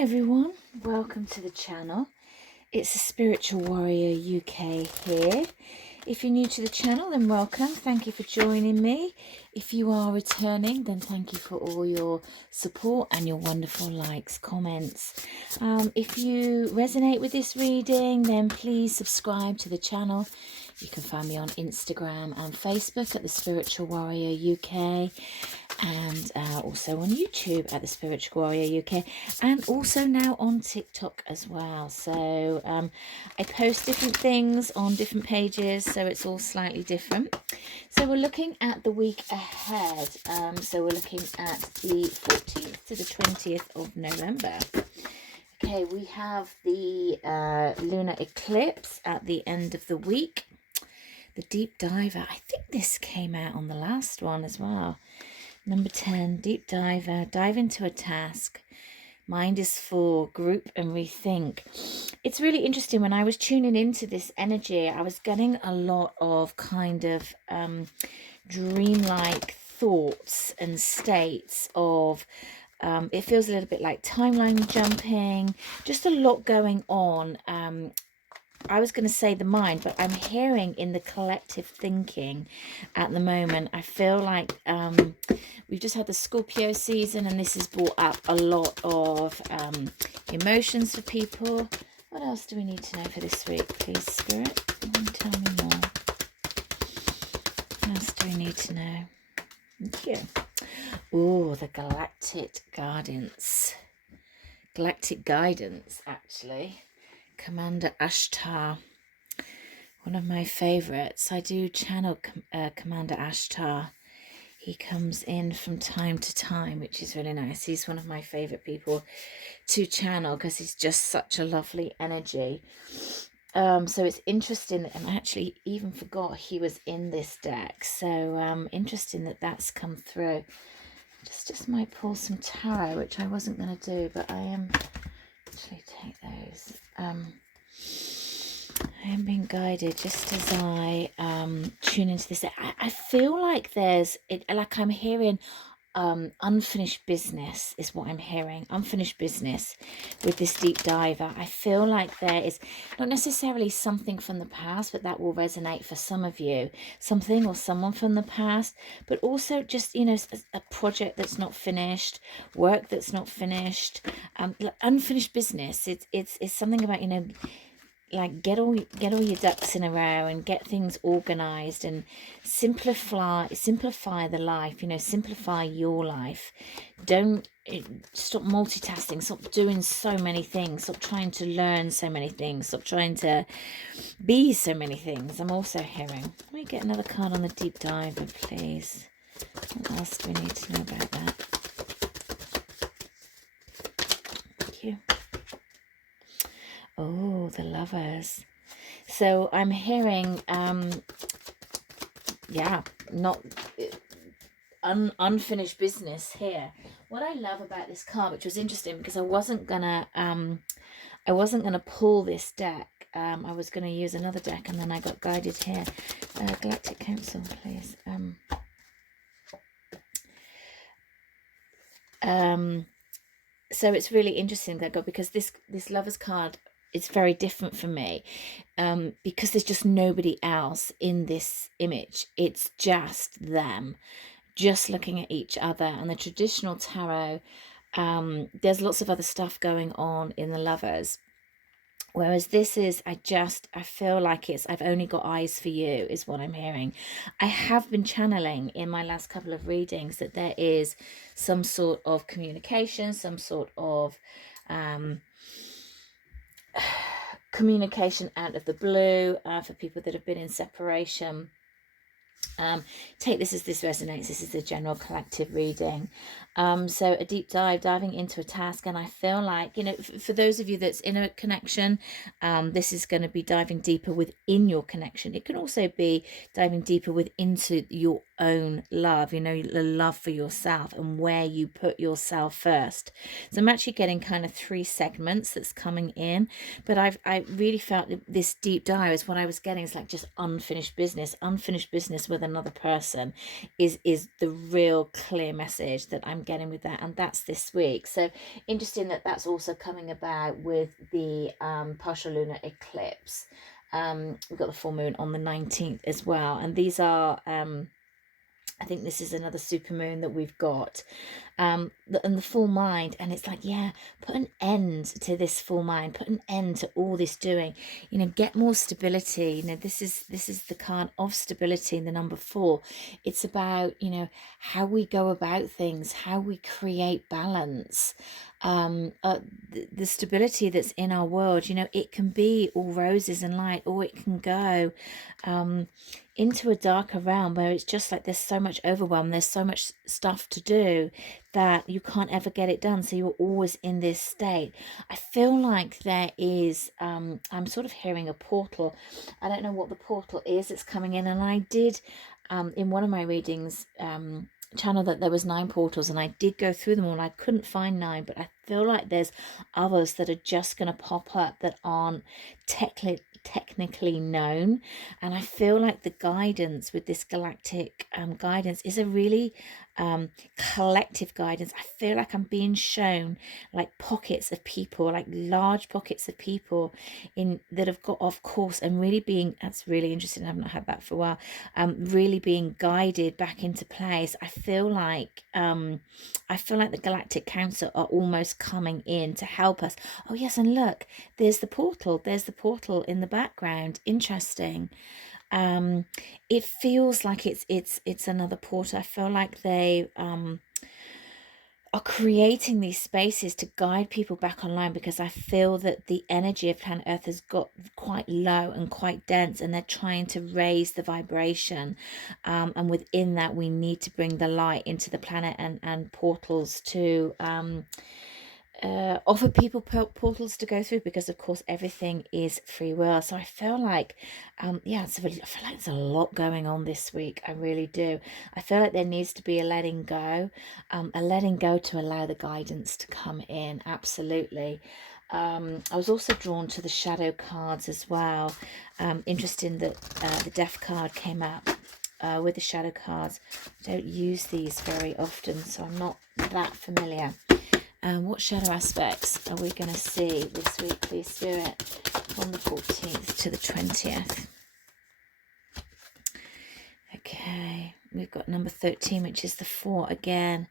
Hi everyone, welcome to the channel. It's the Spiritual Warrior UK here. If you're new to the channel, then welcome. Thank you for joining me. If you are returning, then thank you for all your support and your wonderful likes, comments. If you resonate with this reading, then please subscribe to the channel. You can find me on Instagram and Facebook at the Spiritual Warrior UK, and also on YouTube at the Spiritual Warrior UK, and also now on TikTok as well. So I post different things on different pages, so it's all slightly different. So we're looking at the week ahead. So we're looking at the 14th to the 20th of November. Okay, we have the lunar eclipse at the end of the week. The deep diver, I think this came out on the last one as well. Number 10, deep diver, dive into a task. Mind is for group and rethink. It's really interesting. When I was tuning into this energy, I was getting a lot of kind of dreamlike thoughts and states of, it feels a little bit like timeline jumping, just a lot going on. I was going to say the mind, but I'm hearing in the collective thinking at the moment. I feel like we've just had the Scorpio season, and this has brought up a lot of emotions for people. What else do we need to know for this week, please, Spirit? Tell me more. What else do we need to know? Thank you. Oh, the galactic guidance. Galactic guidance, actually. Commander Ashtar, one of my favorites. I do channel Commander Ashtar. He comes in from time to time, which is really nice. He's one of my favorite people to channel because he's just such a lovely energy. So it's interesting, and I actually even forgot he was in this deck. So interesting that that's come through. Just might pull some tarot, which I wasn't going to do, but I am actually take those. I am being guided just as I tune into this. I feel like like I'm hearing unfinished business is what I'm hearing. Unfinished business with this deep diver. I feel like there is not necessarily something from the past, but that will resonate for some of you. Something or someone from the past, but also just, you know, a project that's not finished, work that's not finished, unfinished business. It's something about, you know, like get all your ducks in a row and get things organized and simplify the life, you know, simplify your life. Don't stop multitasking, stop doing so many things, stop trying to learn so many things, stop trying to be so many things. I'm also hearing, let me get another card on the deep diver, please. What else do we need to know about that? Thank you. Oh, the Lovers. So I'm hearing, yeah, not unfinished business here. What I love about this card, which was interesting because I wasn't gonna pull this deck. I was gonna use another deck, and then I got guided here. Galactic Council, please. So it's really interesting that because this Lovers card, it's very different for me, because there's just nobody else in this image. It's just them, just looking at each other. And the traditional tarot, there's lots of other stuff going on in the Lovers. Whereas this is, I feel like I've only got eyes for you, is what I'm hearing. I have been channeling in my last couple of readings that there is some sort of communication, some sort of communication out of the blue for people that have been in separation. Take this as this resonates. This is a general collective reading. So a deep diving into a task, and I feel like, you know, for those of you that's in a connection, this is going to be diving deeper within your connection. It can also be diving deeper into your own love, you know, the love for yourself and where you put yourself first. So I'm actually getting kind of 3 segments that's coming in, but I really felt this deep dive is what I was getting. It's like just unfinished business with another person is the real clear message that I'm getting with that, and that's this week. So interesting that that's also coming about with the partial lunar eclipse. We've got the full moon on the 19th as well, and these are I think this is another super moon that we've got, and the full mind, and it's like, yeah, put an end to this full mind, put an end to all this doing, you know, get more stability. You know, this is the card of stability in the number 4. It's about, you know, how we go about things, how we create balance, the stability that's in our world. You know, it can be all roses and light, or it can go into a darker realm where it's just like there's so much overwhelm, there's so much stuff to do that you can't ever get it done, so you're always in this state. I feel like there is I'm sort of hearing a portal. I don't know what the portal is, it's coming in, and I did in one of my readings channel that there was 9 portals, and I did go through them all and I couldn't find 9, but I feel like there's others that are just going to pop up that aren't technically known. And I feel like the guidance with this galactic guidance is a really collective guidance. I feel like I'm being shown like pockets of people, like large pockets of people in that have got off course and really being, that's really interesting, I've not had that for a while, really being guided back into place. I feel like the Galactic Council are almost coming in to help us. Oh yes, and look, there's the portal in the background. Interesting. It feels like it's another portal. I feel like they are creating these spaces to guide people back online, because I feel that the energy of planet Earth has got quite low and quite dense, and they're trying to raise the vibration, and within that we need to bring the light into the planet, and portals to offer people portals to go through, because of course everything is free will. So I feel like I feel like there's a lot going on this week. I really do. I feel like there needs to be a letting go to allow the guidance to come in. Absolutely. I was also drawn to the shadow cards as well. Interesting that the death card came up with the shadow cards. I don't use these very often, so I'm not that familiar. What shadow aspects are we going to see this week, please, Spirit, from the 14th to the 20th? Okay, we've got number 13, which is the 4 again.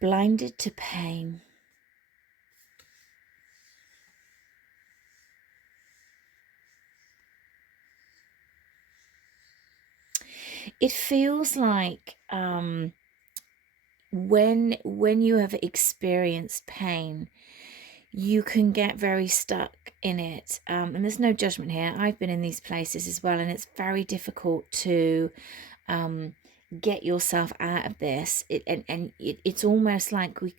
Blinded to pain. It feels like when you have experienced pain, you can get very stuck in it, and there's no judgment here. I've been in these places as well, and it's very difficult to get yourself out of this. It's almost like we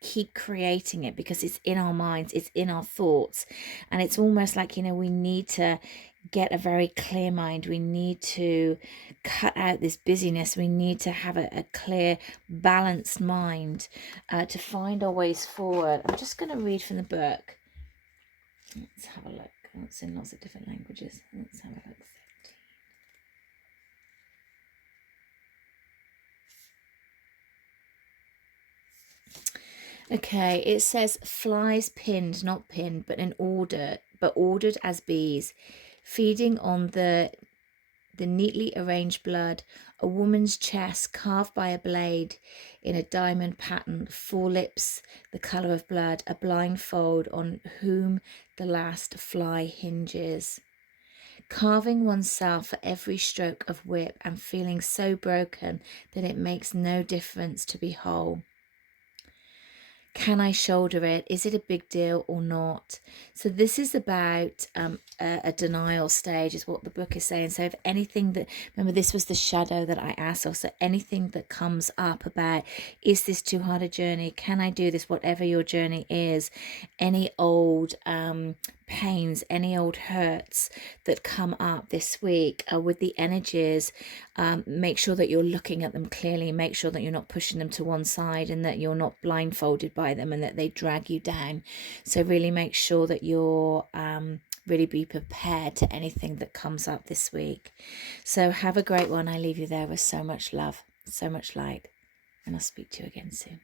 keep creating it, because it's in our minds, it's in our thoughts, and it's almost like, you know, we need to get a very clear mind. We need to cut out this busyness. We need to have a clear, balanced mind to find our ways forward. I'm just going to read from the book. Let's have a look. Oh, it's in lots of different languages. Let's have a look. Okay, it says flies pinned, not pinned, but ordered as bees, feeding on the neatly arranged blood, a woman's chest carved by a blade in a diamond pattern, forelips the colour of blood, a blindfold on whom the last fly hinges. Carving oneself for every stroke of whip, and feeling so broken that it makes no difference to be whole. Can I shoulder it? Is it a big deal or not? So this is about a denial stage, is what the book is saying. So if anything that, remember this was the shadow that I asked of, so anything that comes up about, is this too hard a journey? Can I do this? Whatever your journey is, any old pains, any old hurts that come up this week with the energies. Make sure that you're looking at them clearly. Make sure that you're not pushing them to one side and that you're not blindfolded by them and that they drag you down. So really make sure that you're really be prepared to anything that comes up this week. So have a great one. I leave you there with so much love, so much light, and I'll speak to you again soon.